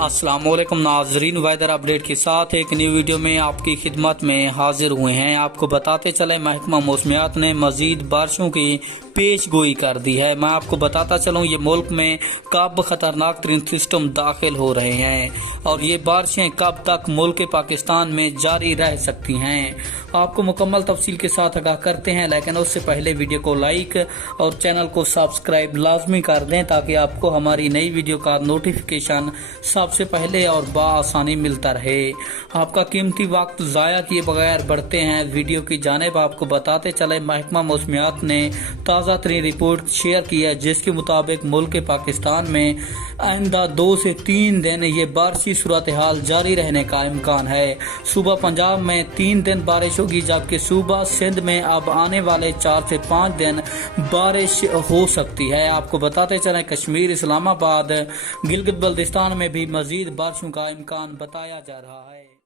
अस्सलाम वालेकुम नाजरीन, वेदर अपडेट के साथ एक न्यू वीडियो में आपकी खिदमत में हाजिर हुए हैं। आपको बताते चले महकमा मौसमियात ने मजीद बारिशों की पेश गोई कर दी है। मैं आपको बताता चलूँ ये मुल्क में कब खतरनाक तरीन सिस्टम दाखिल हो रहे हैं और ये बारिशें कब तक मुल्क पाकिस्तान में जारी रह सकती हैं। आपको मुकम्मल तफसील के साथ आगाह करते हैं, लेकिन उससे पहले वीडियो को लाइक और चैनल को सब्सक्राइब लाजमी कर दें ताकि आपको हमारी नई वीडियो का नोटिफिकेशन सबसे पहले और बआसानी मिलता रहे। आपका कीमती वक्त ज़ाया किए बगैर बढ़ते हैं वीडियो की जानिब। आपको बताते चले महकमा मौसमियात ने ताज़ा तरीन रिपोर्ट शेयर की है, जिसके मुताबिक मुल्क पाकिस्तान में आइंदा 2 से 3 दिन ये बारिशी सूरत हाल जारी रहने का इम्कान है। सूबा पंजाब में 3 दिन बारिश होगी, जबकि सूबा सिंध में अब आने वाले 4 से 5 दिन बारिश हो सकती है। आपको बताते चलें कश्मीर, इस्लामाबाद, गिलगित बल्तिस्तान में भी मजीद बारिशों का इम्कान बताया जा रहा है।